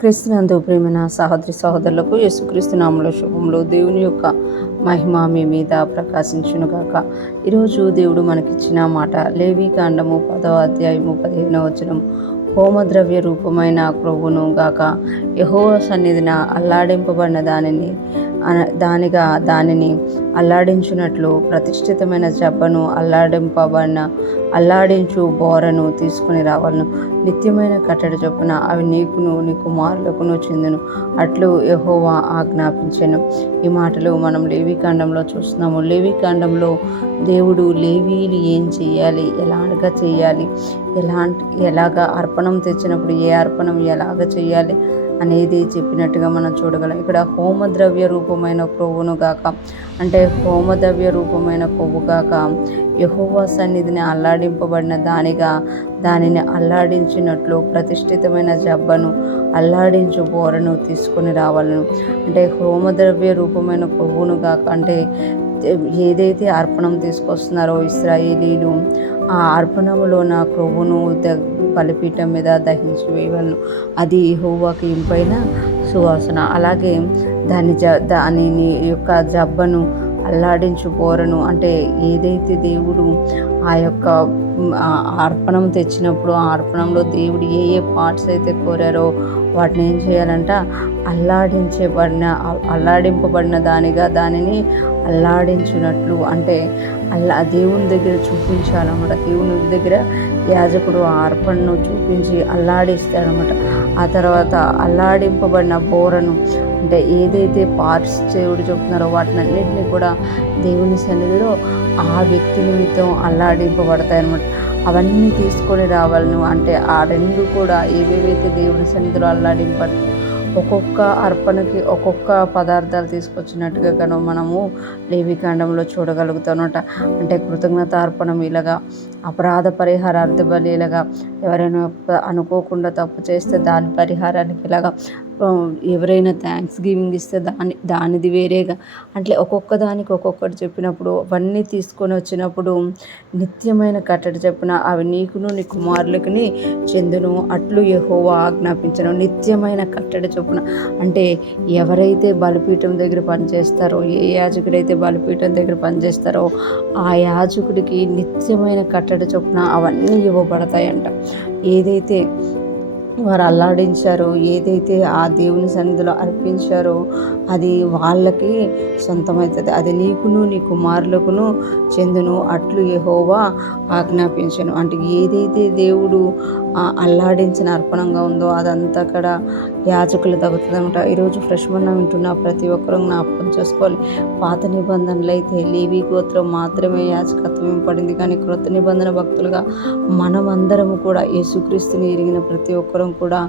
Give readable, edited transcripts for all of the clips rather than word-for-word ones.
క్రీస్తునందు ప్రియమైన సహోదరి సహోదరులకు యేసుక్రీస్తు నామములో శుభములు. దేవుని యొక్క మహిమ మీ మీద ప్రకాశించునుగాక. ఈరోజు దేవుడు మనకిచ్చిన మాట లేవీకాండము 10వ అధ్యాయము 15వ వచనం. హోమద్రవ్య రూపమైన క్రొవ్వును గాక యెహోవా సన్నిధిన అల్లాడింపబడిన దానిని అల్లాడించున్నట్లు ప్రతిష్ఠితమైన జబ్బను అల్లాడించు బోరను తీసుకుని రావాలను. నిత్యమైన కట్టడి చొప్పున అవి నీకును నీ కుమారులకును చెందును అట్లు యెహోవా ఆజ్ఞాపించెను. ఈ మాటలు మనం లేవీకాండంలో చూస్తున్నాము. లేవీకాండంలో దేవుడు లేవీలు ఏం చేయాలి, ఎలాగా చేయాలి, ఎలాగా అర్పణం తెచ్చినప్పుడు ఏ అర్పణం ఎలాగ చేయాలి అనేది చెప్పినట్టుగా మనం చూడగలం. ఇక్కడ హోమద్రవ్య రూపమైన క్రొవ్వును గాక అంటే హోమద్రవ్య రూపమైన కొవ్వు గాక యెహోవా సన్నిధిని అల్లాడింపబడిన దానిని అల్లాడించినట్లు ప్రతిష్ఠితమైన జబ్బను అల్లాడించు బోరను తీసుకొని రావాలను. అంటే హోమద్రవ్య రూపమైన కొవ్వును గాక అంటే ఏదైతే అర్పణం తీసుకొస్తున్నారో ఇశ్రాయేలీలు ఆ అర్పణములోన క్రొవ్వును బలిపీఠం మీద దహించి వేయవలను. అది యెహోవాకి ఇంపైన సువాసన. అలాగే దానిని యొక్క జబ్బను అల్లాడించు బోరను అంటే ఏదైతే దేవుడు ఆ యొక్క అర్పణం తెచ్చినప్పుడు ఆ అర్పణంలో దేవుడు ఏ పార్ట్స్ అయితే కోరారో వాటిని ఏం చేయాలంట అల్లాడింపబడిన దానిని అల్లాడించినట్లు అంటే దేవుని దగ్గర చూపించాలన్నమాట. దేవుని దగ్గర యాజకుడు ఆ అర్పణను చూపించి అల్లాడిస్తాడనమాట. ఆ తర్వాత అల్లాడింపబడిన బోరను అంటే ఏదైతే పార్ట్స్ దేవుడు చెప్తున్నారో వాటిని అన్నింటినీ కూడా దేవుని సన్నిధిలో ఆ వ్యక్తి నిమిత్తం అల్లాడింపబడతాయి అన్నమాట. అవన్నీ తీసుకొని రావాలను. అంటే ఆ రెండు కూడా ఏవేవైతే దేవుని సన్నిధిలో అల్లాడింపడతాయి ఒక్కొక్క అర్పణకి ఒక్కొక్క పదార్థాలు తీసుకొచ్చినట్టుగా కనుక మనము లేవీకాండంలో చూడగలుగుతామన్నమాట. అంటే కృతజ్ఞత అర్పణం ఇలాగా, అపరాధ పరిహారార్థ బలి ఇలాగా, ఎవరైనా అనుకోకుండా తప్పు చేస్తే దాని పరిహారానికి ఇలాగా, ఎవరైనా థ్యాంక్స్ గివింగ్ ఇస్తే దానిది వేరేగా, అంటే ఒక్కొక్క దానికి ఒక్కొక్కటి చెప్పినప్పుడు అవన్నీ తీసుకొని వచ్చినప్పుడు నిత్యమైన కట్టడి చెప్పున అవి నీకును నీ కుమారులకుని చెందును అట్లు యెహోవా ఆజ్ఞాపించను. నిత్యమైన కట్టడి చొప్పున అంటే ఎవరైతే బలిపీఠం దగ్గర పనిచేస్తారో, ఏ యాజకుడైతే బలిపీఠం దగ్గర పనిచేస్తారో ఆ యాజకుడికి నిత్యమైన కట్టడి చొప్పున అవన్నీ ఇవ్వబడతాయంట. ఏదైతే వారు అల్లాడించారో, ఏదైతే ఆ దేవుని సన్నిధిలో అర్పించారో అది వాళ్ళకి సొంతమవుతుంది. అది నీకును నీ కుమారులకును చెందును అట్లు యెహోవా ఆజ్ఞాపించను. అంటే ఏదైతే దేవుడు అల్లాడించిన అర్పణంగా ఉందో అదంతా కూడా యాజకులు తగ్గుతుందన్నమాట. ఈరోజు ఫ్రెష్ మన్నా వింటున్న ప్రతి ఒక్కరూ జ్ఞాపకం చేసుకోవాలి. పాత నిబంధనలు అయితే లేవీ గోత్రం మాత్రమే యాజకత్వం పడింది. కానీ క్రొత్త నిబంధన భక్తులుగా మనమందరము కూడా యేసుక్రీస్తుని ఎరిగిన ప్రతి ఒక్కరూ కూడా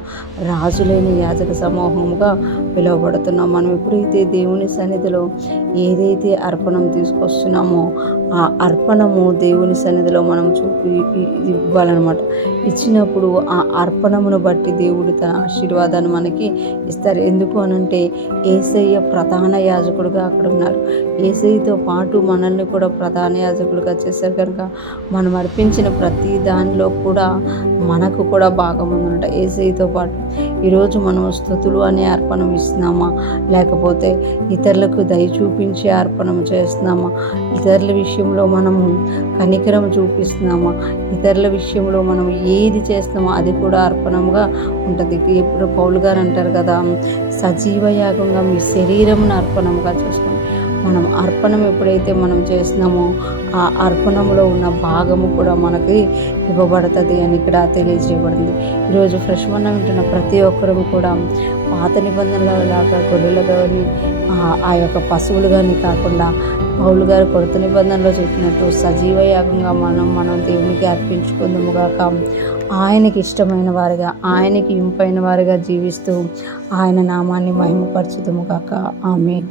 రాజులైన యాజక సమూహముగా పిలువబడుతున్నాం. మనం ఎప్పుడైతే దేవుని సన్నిధిలో ఏదైతే అర్పణం తీసుకొస్తున్నామో ఆ అర్పణము దేవుని సన్నిధిలో మనం ఇవ్వాలన్నమాట. ఇచ్చినప్పుడు ఆ అర్పణమును బట్టి దేవుడు తన ఆశీర్వాదాన్ని మనకి ఇస్తారు. ఎందుకు అనంటే యేసయ్య ప్రధాన యాజకుడుగా అక్కడ ఉన్నారు. యేసయ్యతో పాటు మనల్ని కూడా ప్రధాన యాజకుడుగా చేశారు కనుక మనం అర్పించిన ప్రతి దానిలో కూడా మనకు కూడా భాగం ఉందన్నమాట. యేసయ్యతో పాటు ఈరోజు మనం స్తుతులు అనే అర్పణం ఇస్తున్నామా, లేకపోతే ఇతరులకు దయ చూపించే అర్పణం చేస్తున్నామా, ఇతరుల విషయంలో మనము కనికరం చూపిస్తున్నామా, ఇతరుల విషయంలో మనం ఏది చేస్తున్నామో అది కూడా అర్పణంగా ఉంటుంది. ఇప్పుడు పౌలు గారు అంటారు కదా, సజీవ యాగంగా మీ శరీరమును అర్పణంగా చేసుకోండి. మనం అర్పణం ఎప్పుడైతే మనం చేస్తున్నామో ఆ అర్పణంలో ఉన్న భాగము కూడా మనకి ఇవ్వబడుతుంది అని ఇక్కడ తెలియజేయబడింది. ఈరోజు ఫ్రెష్ మన్నా వింటున్న ప్రతి ఒక్కరూ కూడా పాత నిబంధనలలాగా గొర్రెలు కానీ ఆ యొక్క పశువులు కానీ కాకుండా పౌలు గారు కొత్త నిబంధనలో చెప్పినట్టు సజీవ యాగంగా మనం దేవునికి అర్పించుకుందాము గాక. ఆయనకి ఇష్టమైన వారిగా, ఆయనకి ఇంపైన వారిగా జీవిస్తూ ఆయన నామాన్ని మహిమపరచుదుము గాక. ఆమేన్.